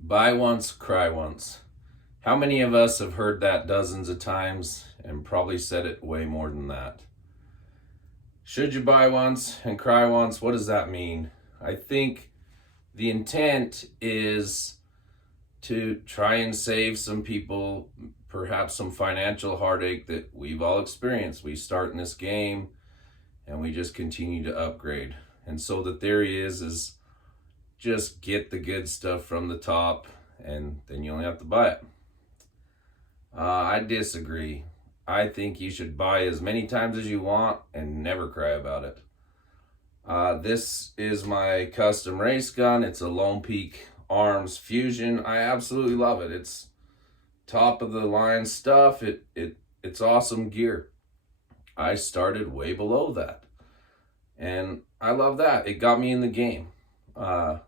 Buy once, cry once. How many of us have heard that dozens of times and probably said it way more than that? Should you buy once and cry once? What does that mean? I think the intent is to try and save some people perhaps some financial heartache that we've all experienced. We start in this game and we just continue to upgrade. And so the theory is just get the good stuff from the top and then you only have to buy it. I disagree. I think you should buy as many times as you want and never cry about it. This is my custom race gun. It's a Lone Peak Arms Fusion. I absolutely love it. It's top of the line stuff. It's awesome gear. I started way below that, and I love that. It got me in the game. I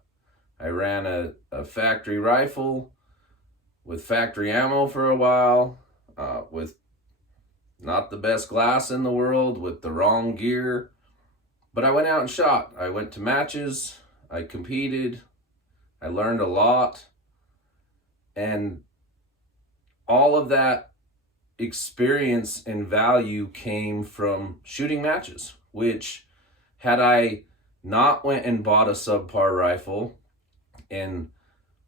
ran a factory rifle with factory ammo for a while, with not the best glass in the world, with the wrong gear. But I went out and shot. I went to matches. I competed. I learned a lot. And all of that experience and value came from shooting matches, which had I not went and bought a subpar rifle and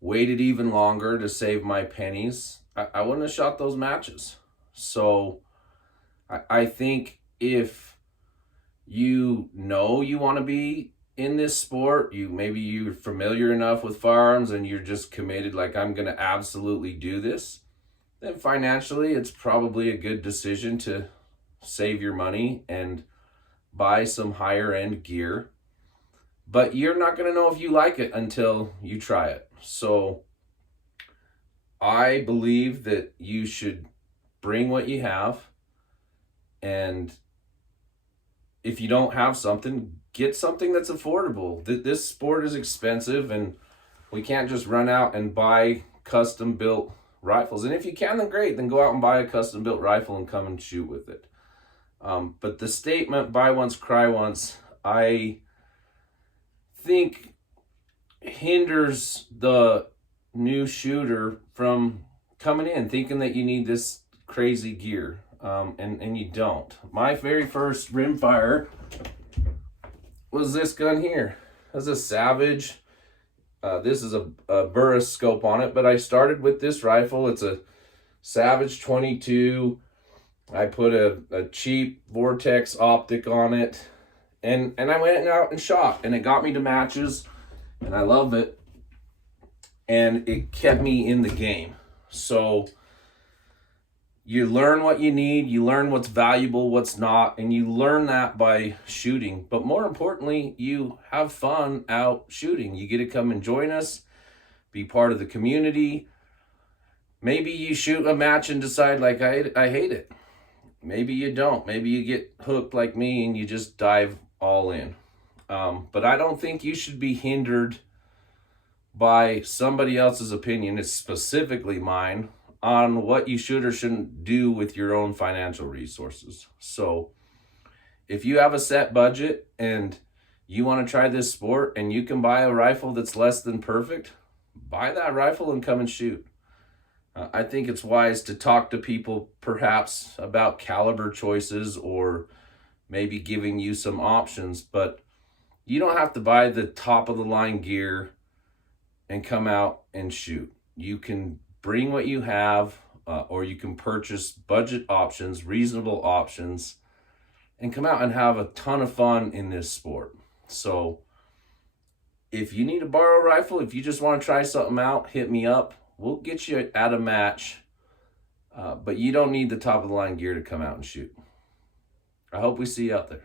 waited even longer to save my pennies, I wouldn't have shot those matches. So I think if you know you want to be in this sport, maybe you're familiar enough with firearms and you're just committed, like I'm going to absolutely do this, then financially it's probably a good decision to save your money and buy some higher end gear. But you're not going to know if you like it until you try it. So I believe that you should bring what you have, and if you don't have something, get something that's affordable. This sport is expensive, and we can't just run out and buy custom built rifles. And if you can, then great, then go out and buy a custom built rifle and come and shoot with it. But the statement, buy once, cry once, I think hinders the new shooter from coming in thinking that you need this crazy gear. And you don't. My very first rimfire was this gun here. This is a Savage. This is a Burris scope on it, but I started with this rifle. It's a Savage 22. I put a cheap Vortex optic on it, and I went out and shot, and it got me to matches, and I love it, and it kept me in the game. So you learn what you need, you learn what's valuable, what's not, and you learn that by shooting. But more importantly, you have fun out shooting. You get to come and join us, be part of the community. Maybe you shoot a match and decide, like, I hate it. Maybe you don't. Maybe you get hooked like me and you just dive all in. But I don't think you should be hindered by somebody else's opinion. It's specifically mine on what you should or shouldn't do with your own financial resources. So if you have a set budget and you want to try this sport and you can buy a rifle that's less than perfect, buy that rifle and come and shoot. I think it's wise to talk to people perhaps about caliber choices or maybe giving you some options, but you don't have to buy the top of the line gear and come out and shoot. You can bring what you have, or you can purchase budget options, reasonable options, and come out and have a ton of fun in this sport. So if you need to borrow a rifle, if you just want to try something out, hit me up. We'll get you at a match, but you don't need the top of the line gear to come out and shoot. I hope we see you out there.